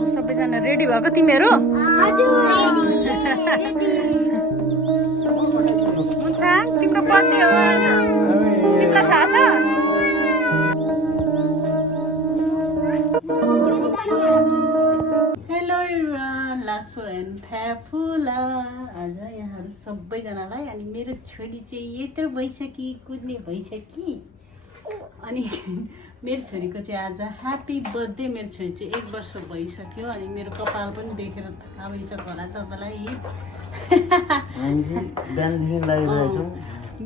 अब सबैजना रेडी भएको तिमीहरू हुन्छ तिम्रो बर्थडे हो आज तिमीलाई थाहा छ हेलो एभ्रिवान लासो एन्ड फ्याफुला आज यहाँहरू सबैजनालाई अनि मेरो छोरी चाहिँ यत्रो भइसक्यो कुद्ने भइसक्यो अनि मेरो छोरीको चाहिँ आज ह्याप्पी बर्थडे मेरो छोरी चाहिँ 1 वर्ष भइसक्यो अनि मेरो कपाल पनि देखेर थाहा भइसक्यो होला तपाईँलाई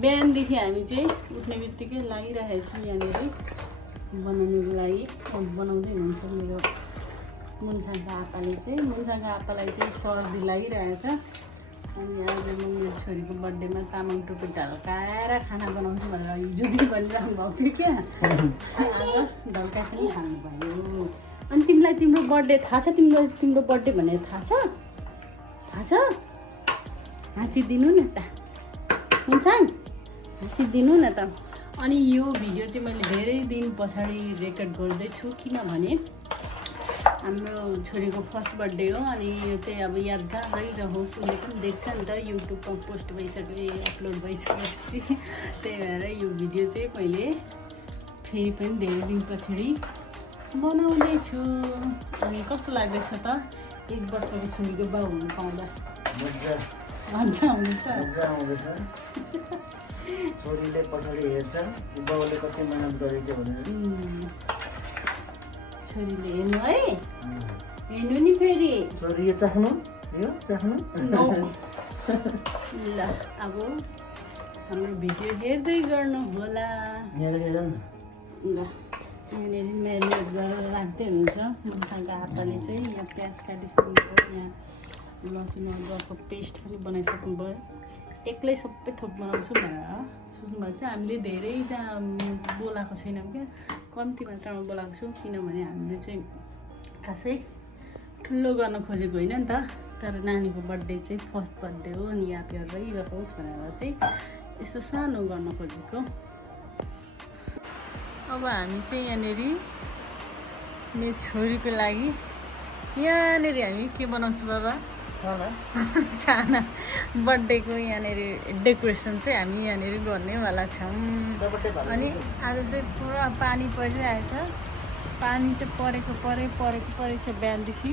बिहानदेखि हामी चाहिँ उठ्ने बित्तिकै लागिरहेको छौँ यहाँनिर बनाउनुको लागि बनाउँदै हुनुहुन्छ मेरो मुन्साङको आप्पालाई चाहिँ सर्दी लागिरहेछ अनि आज म मेरो छोरीको बर्थडेमा तामाङ टोपी ढल्काएर खाना बनाउँछु भनेर हिजोदेखि भनिरहनु भएको थियो क्या आज ढल्का पनि खानु भयो अनि तिमीलाई तिम्रो बर्थडे थाहा छ तिम्रो बर्थडे भनेर थाहा छ हाँसिदिनु न त हुन्छ हाँसिदिनु न त अनि यो भिडियो चाहिँ मैले धेरै दिन पछाडि रेकर्ड गर्दैछु किनभने हाम्रो छोरीको फर्स्ट बर्थडे हो अनि यो चाहिँ अब यादगार रहिरहोस् उसले पनि देख्छ नि त युट्युबमा पोस्ट भइसक्यो अपलोड भइसकेपछि त्यही भएर यो भिडियो चाहिँ मैले फेरि पनि धेरै दिन पछाडि बनाउँदैछु अनि कस्तो लाग्दैछ त 1 वर्षको छोरीको बाउ हुनु पाउँदा मजा आउँदैछ छोरीले पछाडि हेर्छ बाउले कति मेहनत गरेको भनेर छोरीले हेर्नु है हेर्नु नि फेरि छोरी यो चाख्नु ल अब हाम्रो भिडियो हेर्दै गर्नु होला ल यहाँनिर म्यारिनेट गरेर राख्दै हुनुहुन्छ मुन्साङको आप्पाले चाहिँ यहाँ प्याज काटिसक्नुभयो यहाँ लसुन अदुवाको पेस्ट पनि बनाइसक्नु भयो एक्लै सबै थोक बनाउँछु भनेर सोच्नुभएको छ हामीले धेरै बोलाएको छैनौँ क्या कम्ती मात्रामा बोलाएको छौँ किनभने हामीले चाहिँ खासै ठुलो गर्न खोजेको होइन नि त तर नानीको बर्थडे चाहिँ फर्स्ट बर्थडे हो अनि यादगार रहिरहोस् भनेर चाहिँ यसो सानो गर्न खोजेको अब हामी चाहिँ यहाँनिर मेरो छोरीको लागि यहाँनिर हामी के बनाउँछौँ बाबा छाना बर्थडेको यहाँनिर डेकोरेसन चाहिँ हामी यहाँनिर गर्नेवाला छौँ अनि आज चाहिँ पुरा पानी परिरहेछ पानी चाहिँ परेको छ बिहानदेखि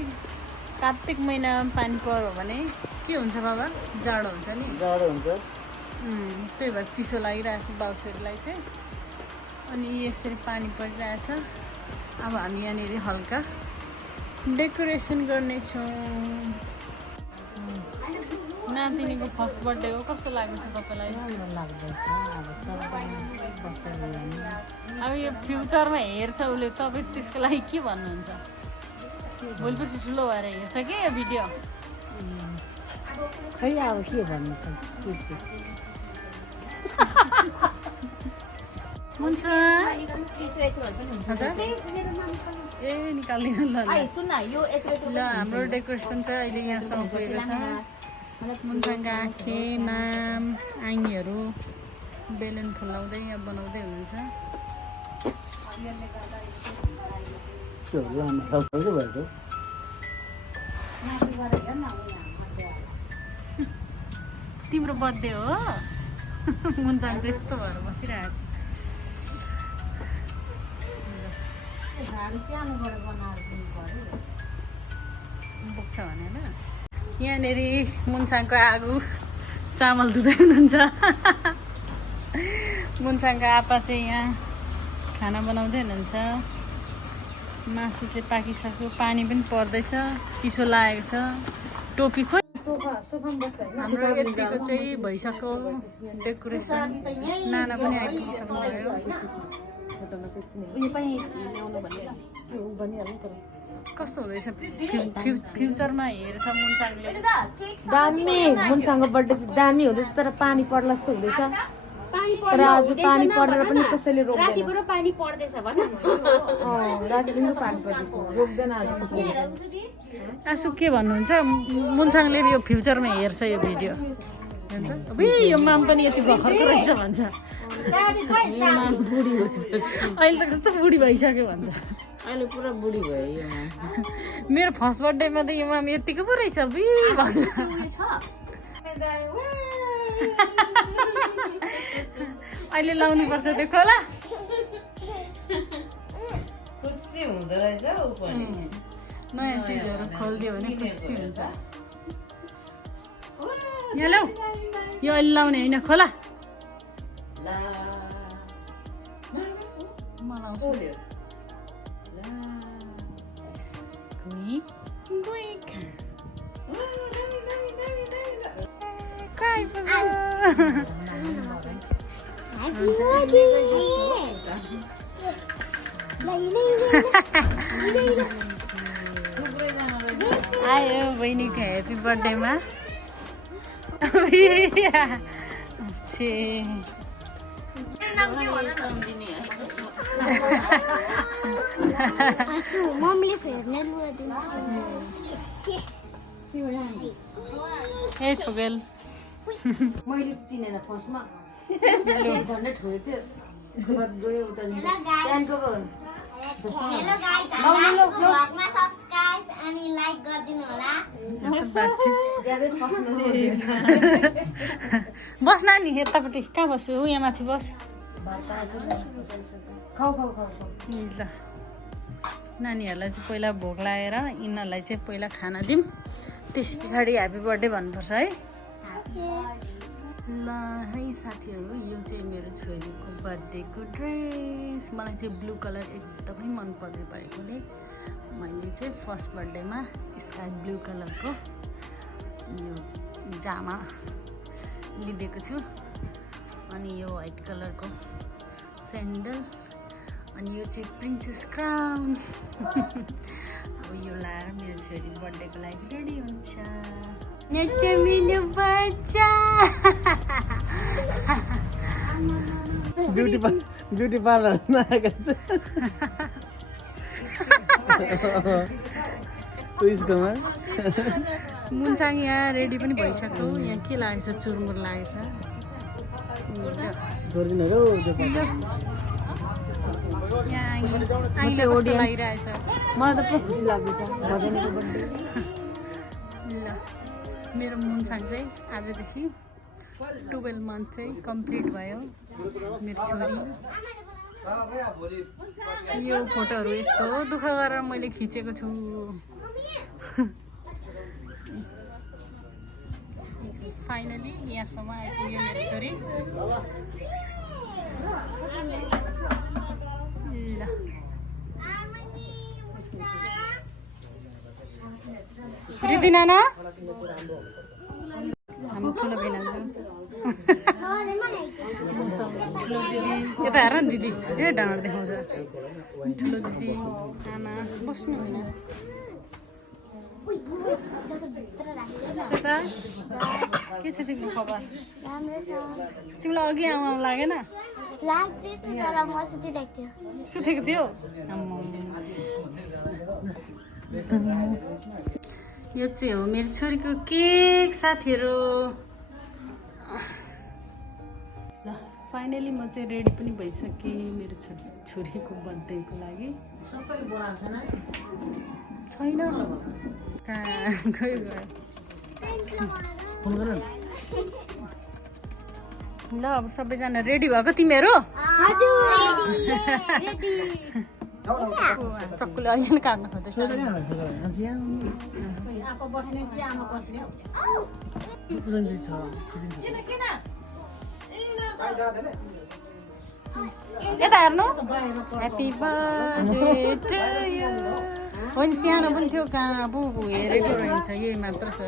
कार्तिक महिनामा पानी पर्यो भने के हुन्छ बाबा जाडो हुन्छ नि त्यही भएर चिसो लागिरहेछ बाउछोरीलाई चाहिँ अनि यसरी पानी परिरहेछ अब हामी यहाँनिर हल्का डेकोरेसन गर्नेछौँ नातिनीको फर्स्ट बर्थडे हो कस्तो लाग्दैछ तपाईँलाई अब यो फ्युचरमा हेर्छ उसले तपाईँ त्यसको लागि के भन्नुहुन्छ भोलिपछि ठुलो भएर हेर्छ कि यो भिडियो खै अब के भन्नु हुन्छ ए निकालिदिनु ल हाम्रो डेकोरेसन चाहिँ अहिले यहाँसम्म पुगेको छ मुन्साङको आँखे माम आङ्गीहरू बेलुन फुलाउँदै यहाँ बनाउँदै हुनुहुन्छ तिम्रो बर्थडे हो मुन्साङ त्यस्तो भएर बसिरहेको बोक्छ भनेर यहाँनिर मुन्साङको आगो चामल धुँदै हुनुहुन्छ मुन्साङको आप्पा चाहिँ यहाँ खाना बनाउँदै हुनुहुन्छ मासु चाहिँ पाकिसक्यो पानी पनि पर्दैछ चिसो लागेको छ टोपी खोइ हाम्रो यतिको चाहिँ भइसक्यो डेकोरेसन नाना पनि आइपुगिसक्नु भयो कस्तो हुँदैछ फ्युचरमा हेर्छ मुन्साङले दामी मुन्साङको बर्थडे चाहिँ दामी हुँदैछ तर पानी पर्ला जस्तो हुँदैछ तर आज पानी परेर पनि कसैले रोक्दैन रातिबाट पानी पर्दैछ भन रातिदेखि पानी पर्दैछ रोक्दैन आज कसैले आसु के भन्नुहुन्छ मुन्साङले यो फ्युचरमा हेर्छ यो भिडियो अबे यो माम पनि यति भर्खरको रहेछ भन्छ अहिले त कस्तो बुढी भइसक्यो भन्छ अहिले पुरा बुढी भयो यो मेरो फर्स्ट बर्थडेमा त यो माम यतिको पो रहेछ बि भन्छ अहिले लाउनु पर्छ त्यो खोला खुसी हुँदो रहेछ ऊ पनि नयाँ चिजहरू खोलिदियो भने खुसी हुन्छ यहाँ ल्याऊ यो अहिले लाउने होइन खोला आयो बहिनीको ह्याप्पी बर्थडेमा मम्मीले फेर्ने लुगा ए छोगेल मैले चिनेन फर्स्टमा झन्डै ठुलो थियो त्यसको बाद गयो उता त्यहाँको हेलो गाइस हाम्रो भ्लगमा सब्स्क्राइब अनि लाइक गरिदिनु होला बस नानी यतापट्टि कहाँ बस्छु यहाँ माथि बस खाऊ ल नानीहरूलाई चाहिँ पहिला भोग लगाएर यिनीहरूलाई चाहिँ पहिला खाना दिउँ त्यस पछाडि ह्याप्पी बर्थडे भन्नुपर्छ है ल है साथीहरू यो चाहिँ मेरो छोरीको बर्थडेको ड्रेस मलाई चाहिँ ब्लू कलर एकदमै मन पर्ने भएकोले मैले चाहिँ फर्स्ट बर्थडेमा स्काई ब्लू कलरको यो जामा लिदिएको छु अनि यो व्हाइट कलरको स्यान्डल अनि यो चाहिँ प्रिन्सेस क्राउन अब यो लाएर मेरो छोरी बर्थडेको लागि रेडी हुन्छ मेरो बच्चा ब्युटी पार्लर मुन्साङ यहाँ रेडी पनि भइसक्यो यहाँ के लागेछ चुरमुर लागेछ लागिरहेछ मलाई त पुरा खुसी लाग्दैछ भजनको बर्थडे ल मेरो मुन्साङ चाहिँ आजदेखि 12 मन्थ चाहिँ कम्प्लिट भयो मेरो छोरी यो फोटोहरू यस्तो दुःख गरेर मैले खिचेको छु फाइनली यहाँसम्म आइपुग्यो मेरो छोरी ल दिदी नाना हाम्रो ठुलो बिनाजु ठुलो दिदी यता हेर न दिदी ए डाँड देखाउँछ ठुलो दिदी आमा बस्नु होइन श्वेता के छ तिम्रो खबर तिमीलाई अघि आउन लागेन सुतेको थियो यो चाहिँ हो मेरो छोरीको केक साथीहरू ल फाइनली म चाहिँ रेडी पनि भइसकेँ मेरो छोरीको बर्थडेको लागि सबैले बोलाएको छैन कहाँ गयो ल अब सबैजना रेडी भएको तिमीहरू चक्कुले अहिले काट्न खोज्दैछ यता हेर्नु ह्याप्पी बर्थडे टु यु होइन सानो पनि थियो कहाँ पो हेरेको रहेछ यही मात्र छ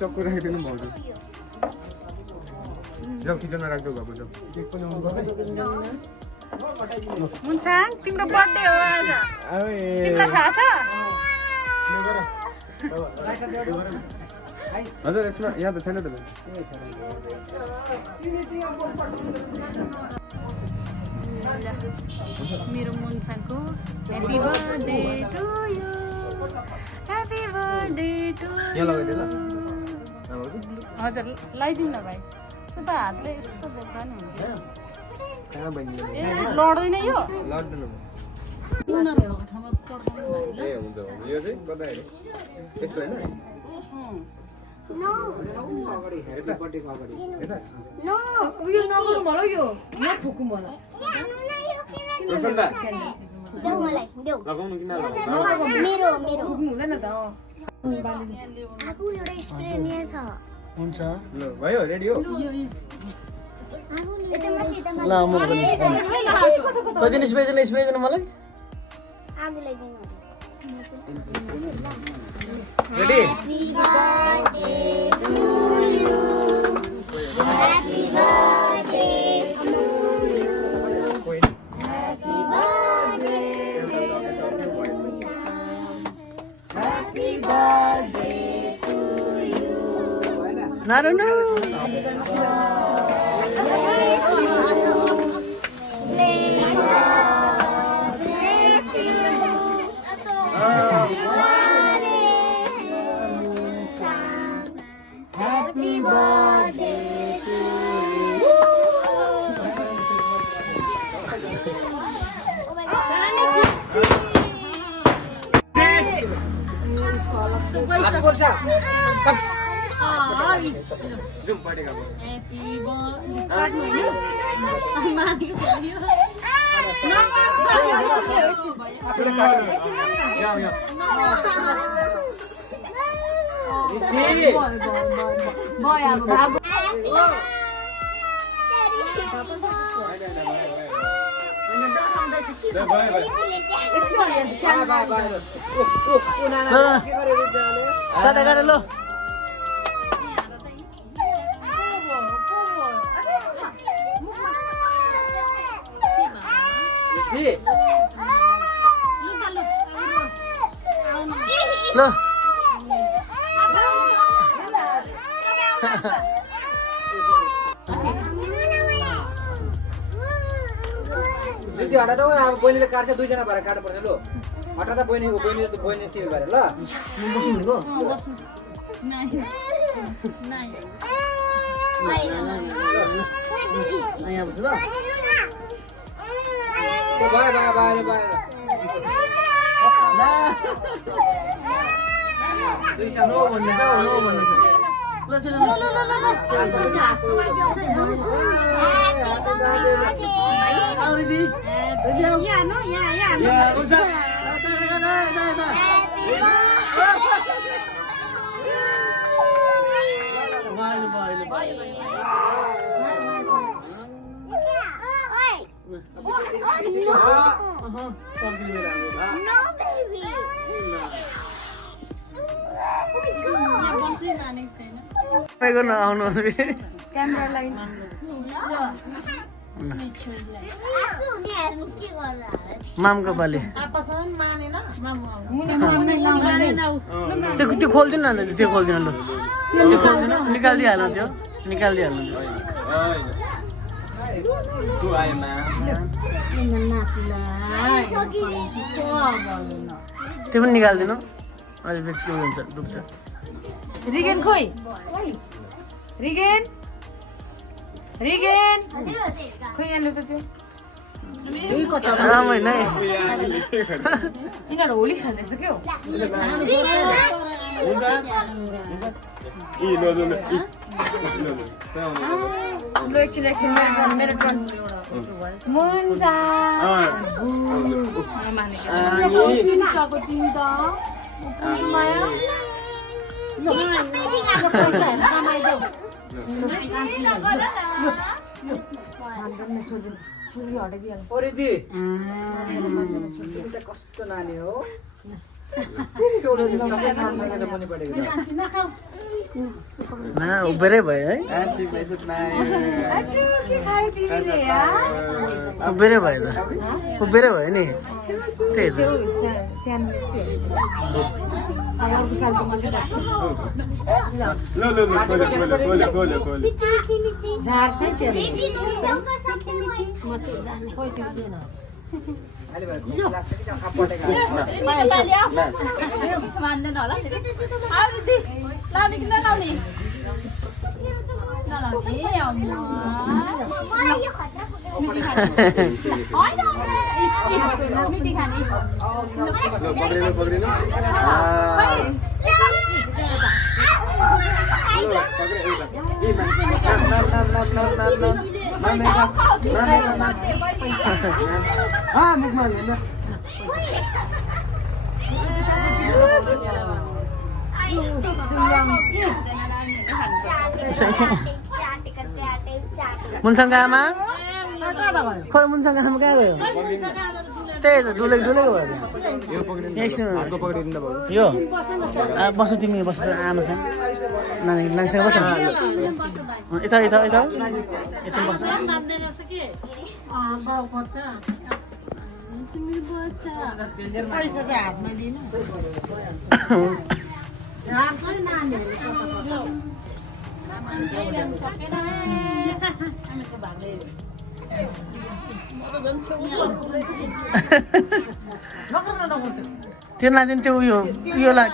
चक्कु राखिदिनु भाउजू जाऊ किचनमा राख्दै गएको जाऊ मुन्साङ तिम्रो बर्थडे हो आज तिमीलाई थाहा छ हजुर यसमा यहाँ त छैन त मेरो मुन्साङको happy birthday to you happy birthday to यहाँ लगाइदिए ल हजुर लगाइदिनु न भाइ त्यो त हातले यस्तो बोक्दा नि हुन्छ कहाँ बहिनी लड्दैन यो लड्दैन उनीहरूको ठाउँमा पर्दैन ए हुन्छ यो चाहिँ कता हेर्नु त्यस्तो होइन ह्याप्पी बर्थडेको अगाडि यता उयो नगरौँ होला यो नफुकौँ होला प्रसन्ना देऊ मलाई देऊ लगाउनु किन लगाउनु मेरो मेरो फुक्नु हुँदैन त आगो एउटा स्प्रे नि छ हुन्छ ल भयो रेडी हो आगो नि ल म कति स्प्रे मलाई आगो ल्याइदिनु ready Happy birthday to you. Happy birthday to you. Happy birthday. Happy birthday to you. Narayan Happy birthday to you. Oh my zoom party गएको ह्याप्पी बर्थडे काट्नु हैन मानेको थियो यहाँ यहाँ भयो अब भागो काटे लो लो त्यो हटा त अब बहिनीले काट्छ दुईजना भएर काट्नु पर्छ लो हटा त बहिनी त्यो भएर ल बस्नुको यहाँ बस्नु ल बाय बाय बाय बाय दुई साल नो भन्दैछ ल ल गर्नु आउनु क्यामेरालाई मामको पालि आपसमा मानेन त्यो खोल्दिनु न अन्त त्यो खोल्दिनु ल त्यो खोल्दिनु निकालिदिइहाल्नु त्यो निकालिदिइहाल्नु तु आएमा त्यो पनि निकालिदिनु अहिले व्यक्ति हुन्छ दुख्छ रिगेन खोइ रिगेन रिगेन खोइ यहाँ लु त त्यो रामै नै यिनीहरू होली खाँदैछ क्या ल एकछिन एकछिन मेरो टर्न हुन्छ तिमी त माया कस्तो नानी हो उबेरै भयो है उबेरै भयो त उबेरै भयो नि त्यही त झार्छ मान्दैन होला लाउने कि नलाउने मलाई यो खतरा मुनसँग आमा खोइ मुनसँग आमा कहाँ गयो त्यही त डुलेको भयो एकछिन यो बस्नु तिमी बस्नु आमासँग नानीसँग बस्नु यता यता यता यता बस्नु पैसा चाहिँ हातमा दिनु त्यो नानी त्यो उयो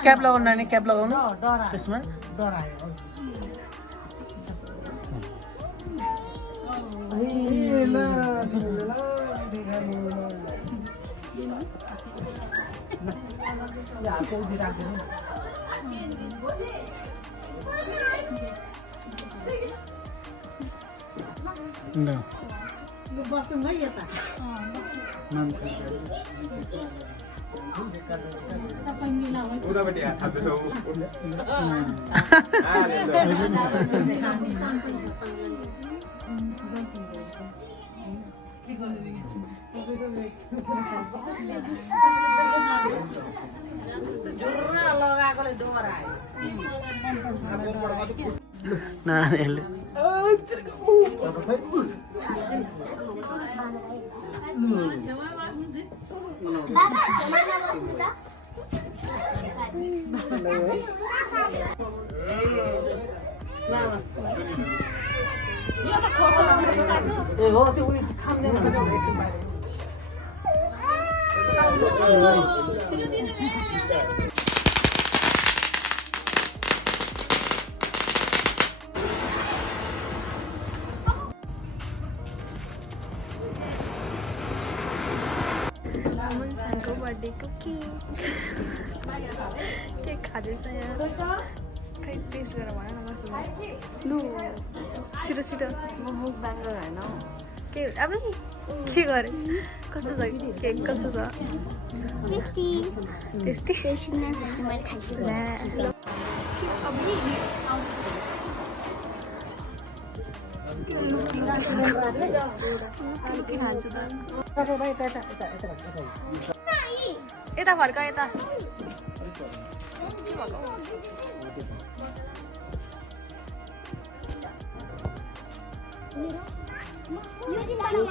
क्याप लगाउनु नानी क्याप लगाउनु त्यसमा उतापट्टि हात थाप्दैछौ नानीहरूले बाबा छेउमा नबस्नु त ए हो त्यो उयो खाम्ने भनेको एकछिन बाहिर मुन्साङको बर्थडेको केक खाँदैछ यहाँ खै टेस्ट गरेर भएन कस्तो लु छिटो छिटो म मुख बाङ्गो होइन हौ के अब के गरेँ कस्तो छ केक कस्तो छ टेस्टी टेस्टी मैले खाइछु खान्छु त यता फर्का यता के भएको यो दिन बाहिर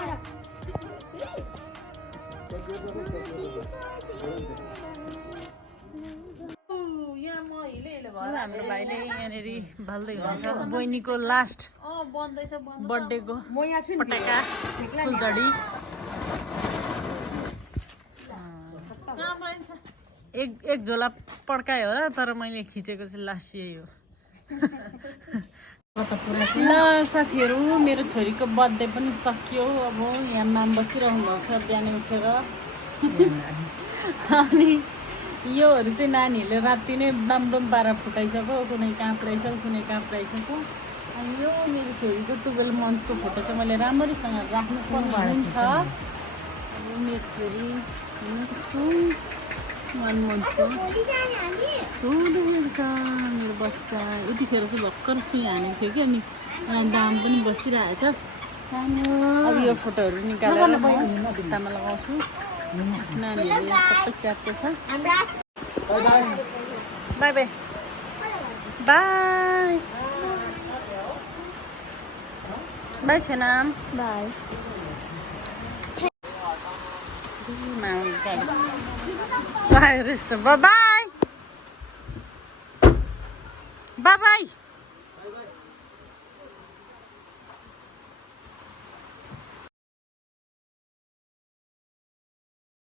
हाम्रो भाइले यहाँनिर भाल्दै हुन्छ बहिनीको लास्ट बर्थडेको पटाका फुलझडी एक झोला पड्कायो होला तर मैले खिचेको चाहिँ लास्ट यही हो ल साथीहरू मेरो छोरीको बर्थडे पनि सकियो अब यहाँ माम बसिरहनु भएको छ बिहानै उठेर अनि योहरू चाहिँ नानीहरूले राति नै बामडम पारा फुटाइसक्यो कुनै कहाँ पुऱ्याइसक्यो कुनै कहाँ पुऱ्याइसक्यो अनि यो मेरो छोरीको 12 मन्थको फोटो चाहिँ मैले राम्ररीसँग राख्नु पर्ने छ अब मेरो छोरी कस्तो 1 मन्थको कस्तो देखेको छ मेरो बच्चा यतिखेर चाहिँ भर्खर सुई हानेको थियो कि अनि दाम पनि बसिरहेछ अब यो फोटोहरू निकालेर म भित्तामा लगाउँछु नानीहरूले सबै च्याप्पो छ बाई बाई बाई बाई छेनाम बाई बाई बाई बाई